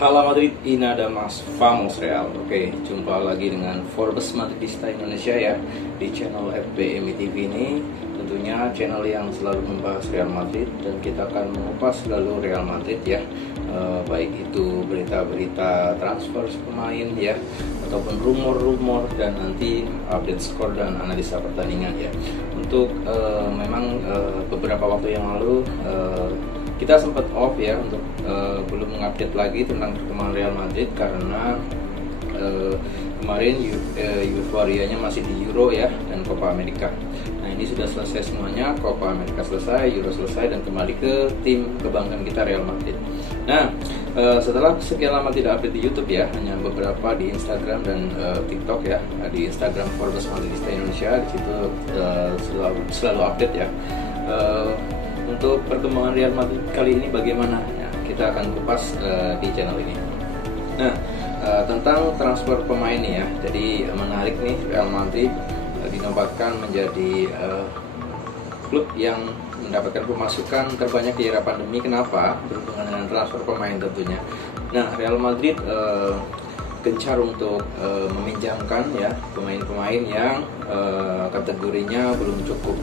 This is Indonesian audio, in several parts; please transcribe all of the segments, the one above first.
Halo Madrid, ini ada Mas Famos Real. Oke, jumpa lagi dengan Forbes Madridista Indonesia ya di channel FBMI TV ini. Tentunya channel yang selalu membahas Real Madrid dan kita akan mengupas selalu Real Madrid ya. Baik itu berita-berita transfer pemain ya, ataupun rumor-rumor dan nanti update skor dan analisa pertandingan ya. Untuk memang beberapa waktu yang lalu kita sempat off ya untuk belum mengupdate lagi tentang perkembangan Real Madrid karena kemarin euforianya masih di Euro ya dan Copa America. Nah ini sudah selesai semuanya, Copa America selesai, Euro selesai dan kembali ke tim kebanggaan kita Real Madrid. Nah setelah sekian lama tidak update di YouTube ya, hanya beberapa di Instagram dan TikTok ya. Di Instagram Forbes Madridista Indonesia, di situ selalu update ya. Untuk perkembangan Real Madrid kali ini bagaimana? Ya, kita akan kupas di channel ini. Nah, tentang transfer pemain nih ya. Jadi menarik nih, Real Madrid dinobatkan menjadi klub yang mendapatkan pemasukan terbanyak di era pandemi. Kenapa? Berhubungan dengan transfer pemain tentunya. Nah, Real Madrid gencar untuk meminjamkan ya pemain-pemain yang kategorinya belum cukup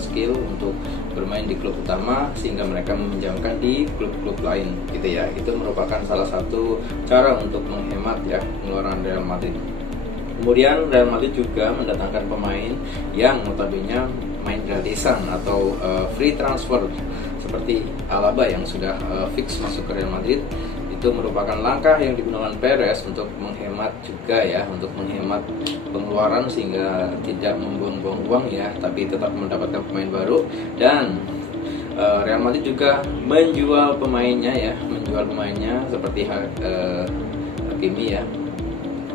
skill untuk bermain di klub utama sehingga mereka meminjamkan di klub-klub lain gitu ya. Itu merupakan salah satu cara untuk menghemat ya pengeluaran Real Madrid. Kemudian Real Madrid juga mendatangkan pemain yang notabene main gratisan atau free transfer seperti Alaba yang sudah fix masuk ke Real Madrid. Itu merupakan langkah yang digunakan Perez untuk menghemat juga ya, untuk menghemat pengeluaran sehingga tidak membuang-buang uang ya, tapi tetap mendapatkan pemain baru. Dan Real Madrid juga menjual pemainnya seperti Hakimi ya.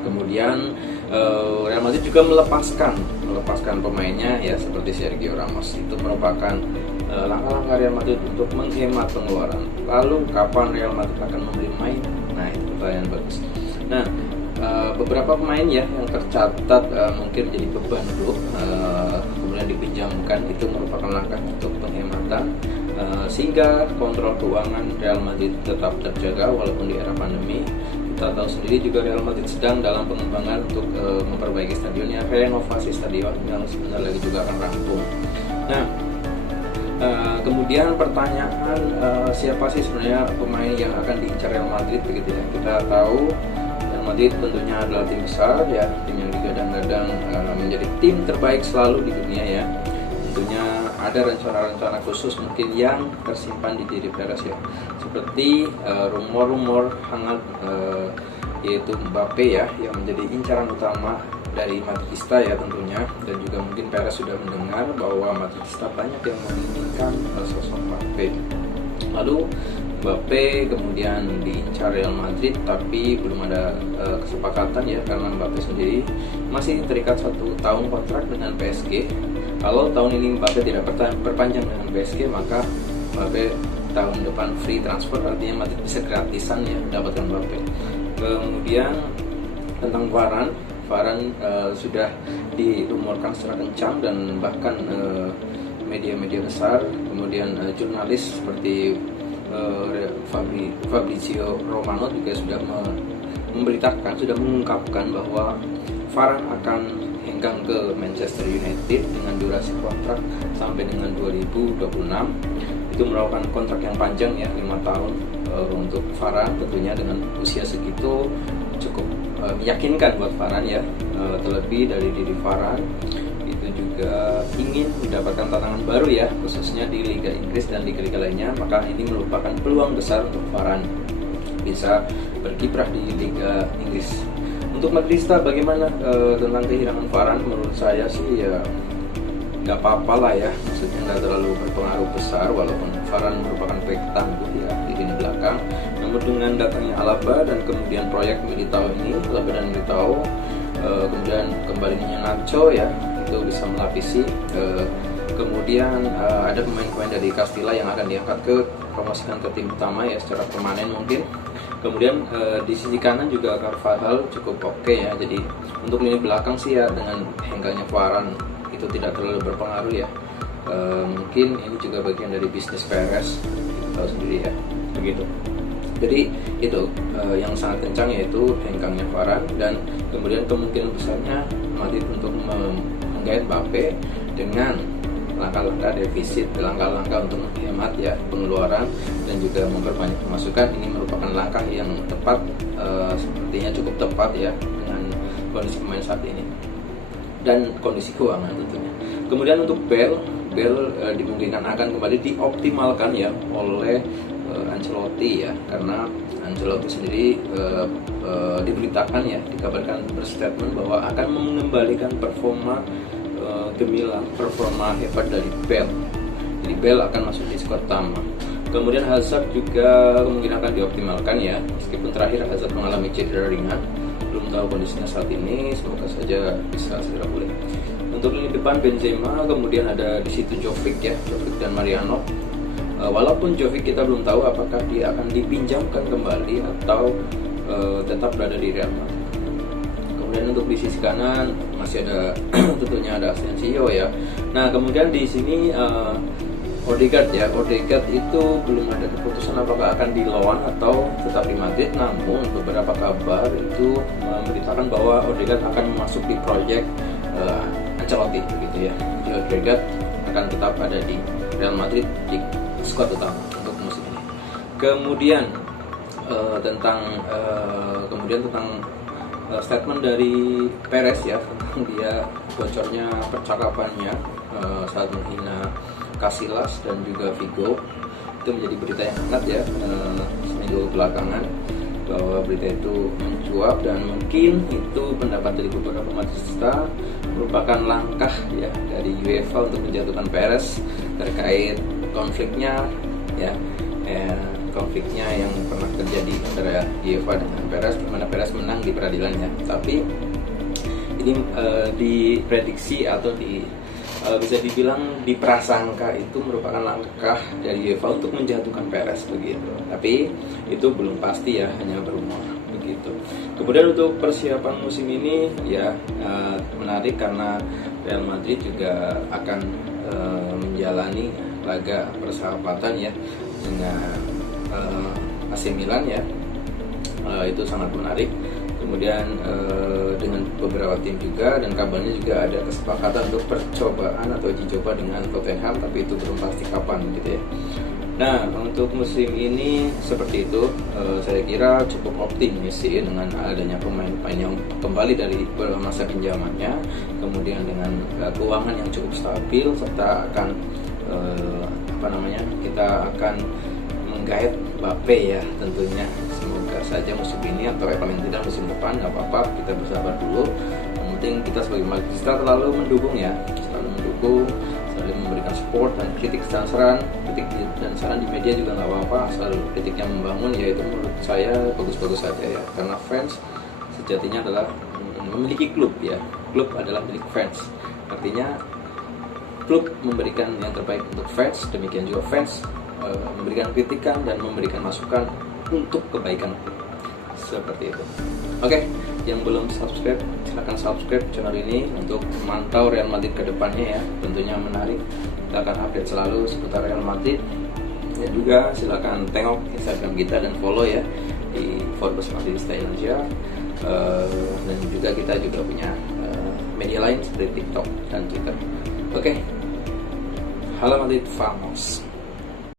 Kemudian Real Madrid juga melepaskan pemainnya ya seperti Sergio Ramos. Itu merupakan langkah-langkah Real Madrid untuk menghemat pengeluaran. Lalu kapan Real Madrid akan membeli pemain? Nah itu pertanyaan bagus. Nah beberapa pemain ya yang tercatat mungkin menjadi beban klub kemudian dipinjamkan, itu merupakan langkah untuk penghematan sehingga kontrol keuangan Real Madrid tetap terjaga walaupun di era pandemi. Kita tahu sendiri juga Real Madrid sedang dalam pengembangan untuk memperbaiki stadionnya, renovasi stadion yang sebentar lagi juga akan rampung. Nah kemudian pertanyaan siapa sih sebenarnya pemain yang akan diincar Real Madrid begitu ya. Kita tahu Real Madrid tentunya adalah tim besar ya, tim yang digadang-gadang menjadi tim terbaik selalu di dunia ya. Tentunya ada rencana-rencana khusus mungkin yang tersimpan di diri Perez ya, seperti rumor-rumor hangat yaitu Mbappe ya yang menjadi incaran utama dari Madridista ya tentunya. Dan juga mungkin Perez sudah mendengar bahwa Madridista banyak yang menginginkan sosok Mbappe. Lalu Mbappe kemudian diincar Real Madrid tapi belum ada kesepakatan ya, karena Mbappe sendiri masih terikat 1 tahun kontrak dengan PSG. Kalau tahun ini Mbappe tidak perpanjang dengan PSG, maka Mbappe tahun depan free transfer, artinya Madrid bisa gratisan ya mendapatkan Mbappe. Kemudian tentang Varane sudah dirumorkan secara kencang dan bahkan media-media besar, kemudian jurnalis seperti Fabrizio Romano juga sudah memberitakan, sudah mengungkapkan bahwa Varane akan hengkang ke Manchester United dengan durasi kontrak sampai dengan 2026. Itu merupakan kontrak yang panjang ya, 5 tahun untuk Varane. Tentunya dengan usia segitu cukup meyakinkan buat Varane ya. Terlebih dari diri Varane itu juga ingin mendapatkan tantangan baru ya, khususnya di Liga Inggris dan liga-liga lainnya. Maka ini merupakan peluang besar untuk Varane bisa berkiprah di Liga Inggris. Untuk Madridista bagaimana tentang kehilangan Varane? Menurut saya sih ya nggak apa-apa lah ya, maksudnya nggak terlalu berpengaruh besar walaupun Varane merupakan bek tangguh ya di lini belakang. Namun dengan datangnya Alaba dan kemudian proyek Militao ini, Alaba dan Militao, kemudian kembalinya Nacho ya, itu bisa melapisi. Kemudian ada pemain-pemain dari Castilla yang akan diangkat promosikan ke tim utama ya secara permanen mungkin. Kemudian di sisi kanan juga Carvajal cukup oke ya. Jadi untuk lini belakang sih ya dengan hengkangnya Varane itu tidak terlalu berpengaruh ya. Mungkin ini juga bagian dari bisnis Perez, kita tahu sendiri ya, begitu. Jadi itu yang sangat kencang, yaitu hengkangnya Varane, dan kemudian kemungkinan besarnya Madrid untuk menggait Mbappe dengan langkah-langkah defisit, langkah-langkah untuk menghemat ya pengeluaran dan juga memperbanyak pemasukan. Ini merupakan langkah yang tepat, sepertinya cukup tepat ya dengan kondisi pemain saat ini dan kondisi keuangan tentunya. Kemudian untuk Bale dimungkinkan akan kembali dioptimalkan ya oleh Ancelotti ya, karena Ancelotti sendiri diberitakan ya, dikabarkan berstatement bahwa akan mengembalikan performa gemilang, performa hebat dari Bale. Jadi Bale akan masuk di skuad utama. Kemudian Hazard juga kemungkinan akan dioptimalkan ya, meskipun terakhir Hazard mengalami cedera ringan, belum tahu kondisinya saat ini, semoga saja bisa segera pulih. Untuk lini depan Benzema, kemudian ada di situ Jovic dan Mariano. Walaupun Jovic kita belum tahu apakah dia akan dipinjamkan kembali atau tetap berada di Real Madrid. Kemudian untuk di sisi kanan masih ada tentunya ada Asensio ya. Nah kemudian di sini Odegaard itu belum ada keputusan apakah akan di loan atau tetap di Madrid. Namun beberapa kabar itu memberitakan bahwa Odegaard akan masuk di proyek Ancelotti gitu ya. Jadi Odegaard akan tetap ada di Real Madrid di skuad utama untuk musim ini. Kemudian tentang statement dari Perez ya, tentang dia bocornya percakapannya saat menghina Casillas dan juga Figo, itu menjadi berita yang hangat ya seminggu belakangan, bahwa berita itu mencuat dan mungkin itu pendapat dari beberapa madridista merupakan langkah ya dari UEFA untuk menjatuhkan Perez terkait konfliknya yang pernah terjadi antara UEFA dengan Perez, di mana Perez menang di peradilan ya. Tapi ini diprediksi atau bisa dibilang diprasangka itu merupakan langkah dari UEFA untuk menjatuhkan Perez begitu. Tapi itu belum pasti ya, hanya berumor begitu. Kemudian untuk persiapan musim ini ya menarik karena Real Madrid juga akan menjalani laga persahabatan ya dengan AC Milan ya, itu sangat menarik. Kemudian dengan beberapa tim juga, dan kabarnya juga ada kesepakatan untuk percobaan atau uji coba dengan Tottenham, tapi itu belum pasti kapan gitu ya. Nah untuk musim ini seperti itu, saya kira cukup optimis sih dengan adanya pemain-pemain yang kembali dari masa pinjamannya, kemudian dengan keuangan yang cukup stabil, serta akan kita akan menggait Mbappe ya tentunya. Semoga saja musim ini atau paling tidak musim depan, nggak apa-apa, kita bersabar dulu. Yang penting kita sebagai madridista selalu mendukung ya, selalu memberikan support dan kritik dan saran di media juga nggak apa-apa, asal kritik yang membangun, yaitu menurut saya bagus-bagus saja ya, karena fans sejatinya adalah memiliki klub ya, klub adalah milik fans, artinya klub memberikan yang terbaik untuk fans, demikian juga fans memberikan kritikan dan memberikan masukan untuk kebaikan klub, seperti itu. Oke, yang belum subscribe silahkan subscribe channel ini untuk memantau Real Madrid ke depannya ya, tentunya menarik. Kita akan update selalu seputar Real Madrid, dan juga silahkan tengok Instagram kita dan follow ya di Forbes Madridista Indonesia, dan juga kita juga punya media lain seperti TikTok dan Twitter. Oke, Halo Madrid, vamos!